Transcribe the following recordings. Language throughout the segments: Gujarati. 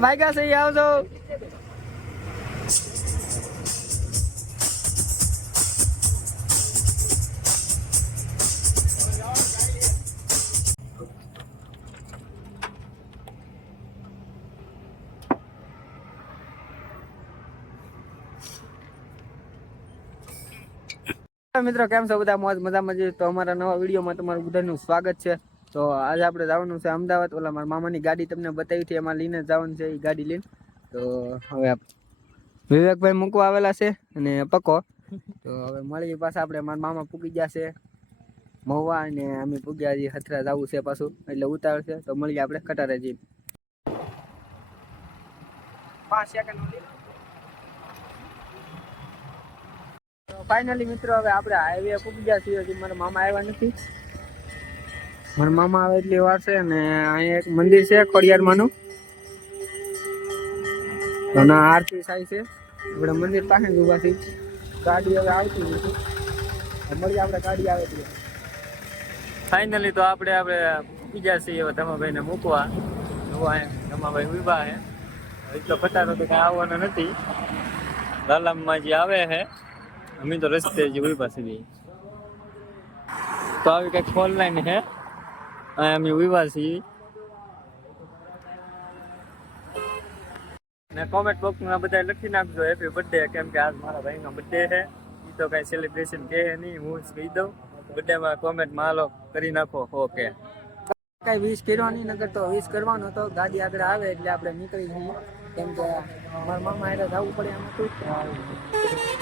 ભાગ્યા છે આવજો. મિત્રો કેમ છો બધા? મોજ મજામાં છે. તો અમારા નવા વિડીયોમાં તમારું બધાનું સ્વાગત છે. તો આજે આપણે જવાનું છે અમદાવાદ. ઓલા મારા મામાની ગાડી તમને બતાવી હતી, એમાં લઈને જવાનું છે. એ ગાડી લઈને તો હવે વિવેકભાઈ મૂકવા આવેલા છે અને પકો. તો હવે મળીએ પાછા. આપણે મારા મામા પૂગી ગયા છે મહુવા, અને અમે પૂગ્યા હજી હથરા જવું છે પાછું, એટલે ઉતાવળ છે. તો મળીએ આપણે કટારે જઈએ. 5 સેકન્ડ. ફાઇનલી મિત્રો હવે આપણે હાઈવે પૂગી ગયા છીએ. હજી મારા મામા આવ્યા નથી. મારા મામા આવે એટલી વાર છે. અને અહીંયા એક મંદિર છે ખોડિયારમાંનું, અને આરતી થાય છે. આપણે મંદિર પાસે જ ઉભા છીએ. ગાડી હવે આવતી નથી. મળીએ આપણે ગાડી આવે છે. ફાઇનલી તો આપણે પૂગી ગયા છીએ હવે ધમાભાઈને મૂકવા. ધમાભાઈ ઉભા છે. એટલો પતારો તો કઈ આવવાનો નથી. લાલામાં જે આવે છે, અમે તો રસ્તે જ ઉભા છીએ. તો આવી કઈક ફોન લાઈન છે, અમે ઉભા છીએ. ને કોમેન્ટ બોક્સમાં બધા લખી નાખજો હેપી બર્થડે, કેમ કે આજ મારા ભાઈનો બર્થડે છે. એ તો કઈ સેલિબ્રેશન કહે નહીં, હું જ કહી દઉં. બર્થડેમાં કોમેન્ટમાં હાલો કરી નાખો. ઓકે, કઈ વિશ કરવાની નગર તો વિશ કરવાનો તો ગાડી આગળ આવે એટલે આપણે નીકળી જઈએ, કેમ કે મારા મામા એટલે જવું પડે એમ હતું.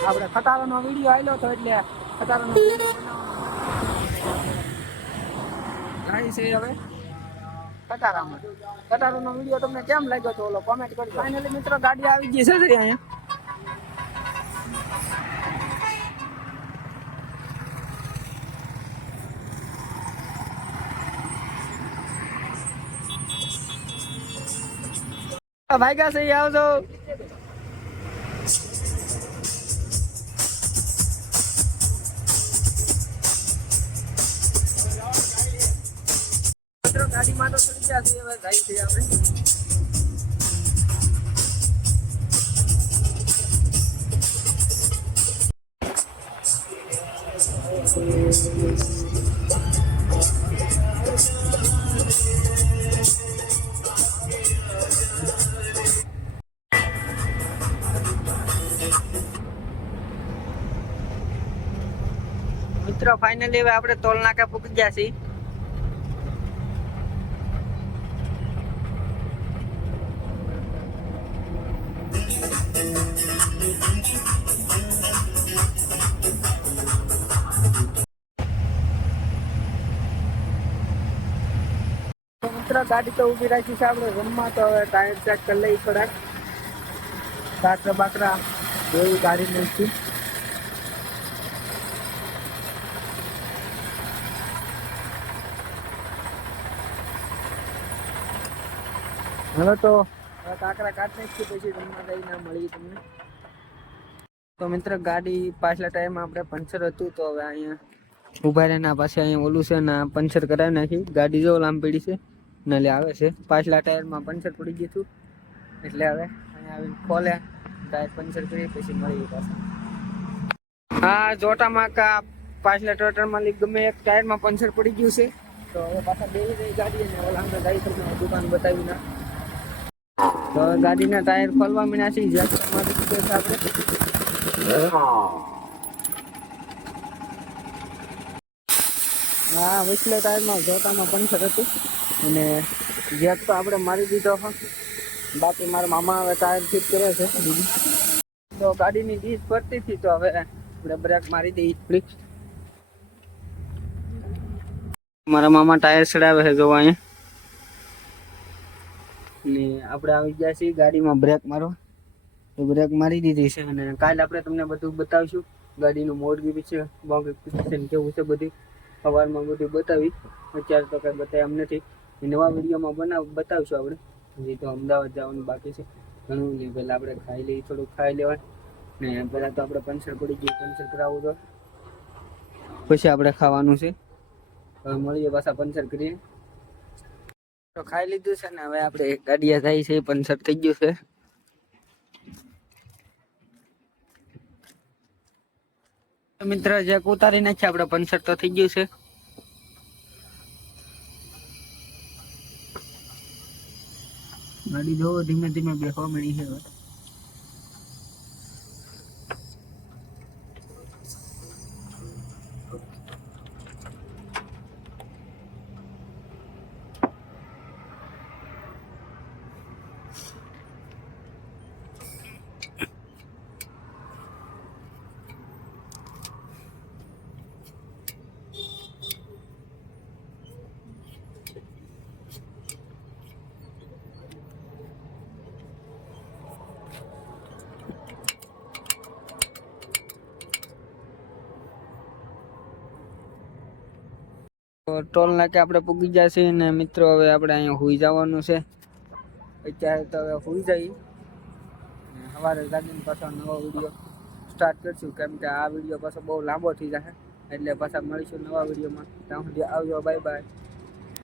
આપણે ખટારાનો વિડીયો આવેલો હતો, એટલે ખટારાનો વિડીયો બનાવવાનો ગાડી છે હવે કટારામાં. કટારાનો વિડીયો તમને કેમ લાગ્યો તો ઓલો કોમેન્ટ કરજો. ફાઇનલી મિત્રો ગાડી આવી ગઈ છે અહીંયા. ભાગ્યા છે આવજો. ગાડીમાં તો ચડી ગયા છે. હવે જાય છે આપણે. મિત્રો ફાઇનલી હવે આપણે ટોલ નાકા પૂકી ગયા છીએ. મિત્રો ગાડી તો ઊભી રાખી છે આપણે રૂમમાં. તો હવે ટાયર ચેક કરી લઈ થોડાક. કાકરા બાકરા એવી ગાડી નથી. હવે તો કાકરા કાઢ નાખી, પછી રૂમમાં જઈને મળી તમને. તો મિત્ર ગાડી પાછલા ટાઈમમાં આપણે પંચર હતું, તો હવે અહીંયા ઉભા રહીને પાછી અહીંયા ઓલું છે ને પંચર કરાવી નાખી. ગાડી જો લાંબ પડી છે ને લે આવે છે. પાછલા ટાયરમાં પંચર પડી ગયું હતું, એટલે હવે અહીંયા આવીને ખોલે ટાયર પંચર કરી પછી મળી પાછા. હા, જોટામાં કા પાછલા ટોટરમાં ગમે એક ટાયરમાં પંચર પડી ગયું છે. તો હવે પાછા બેસી ગઈ ગાડી અને ઓલા અંદર જાય તમને દુકાન બતાવી ના. તો ગાડીના ટાયર ખોલવા મીના છે. હા, વિસલે ટાયરમાં જોતામાં પંચર હતું, અને જેક તો આપણે મારી દીધો. બાકી મારા મામા હવે ટાયર ફિટ કરે છે. તો ગાડીની ડીઝ ફરતી હતી, તો હવે આપણે બ્રેક મારી દઈએ થોડીક. મારા મામા ટાયર ચડાવે છે જોવા અહીંયા. ને આપણે આવી ગયા છીએ ગાડીમાં બ્રેક મારવા. તો બ્રેક મારી દીધી છે, અને કાલે આપણે તમને બધું બતાવીશું. ગાડીનું મોડગી બી છે, કેવું છે બધી સવારમાં બધું બતાવી. અત્યારે તો કઈ બતાવ્યા એમ નથી. નવા વિડીયોમાં બતાવશું આપણે. હજી તો અમદાવાદ જવાનું બાકી છે ઘણું. પહેલાં આપણે ખાઈ લઈએ, થોડુંક ખાઈ લેવાય. ને પહેલાં તો આપણે પંચર પડી ગયું, પંચર કરાવવું તો પછી આપણે ખાવાનું છે. હવે મળીએ પાછા પંચર કરીએ. તો ખાઈ લીધું છે ને હવે આપણે ગાડીયા થાય છે પંચર થઈ ગયું છે. મિત્ર જે ઉતારી નાખીએ આપણે પંચર તો થઈ ગયું છે. ગાડી જો ધીમે ધીમે બેસવા મળી છે. તો ટોલ નાકે આપણે પૂગી જશે ને મિત્રો હવે આપણે અહીંયા હુઈ જવાનું છે. અત્યારે તો હવે હુઈ જઈ સવારે જાગીને પાછો નવો વિડીયો સ્ટાર્ટ કરશું, કેમ કે આ વિડીયો પાછો બહુ લાંબો થઈ જશે. એટલે પાછા મળીશું નવા વિડીયોમાં. ત્યાં સુધી આવજો, બાય બાય.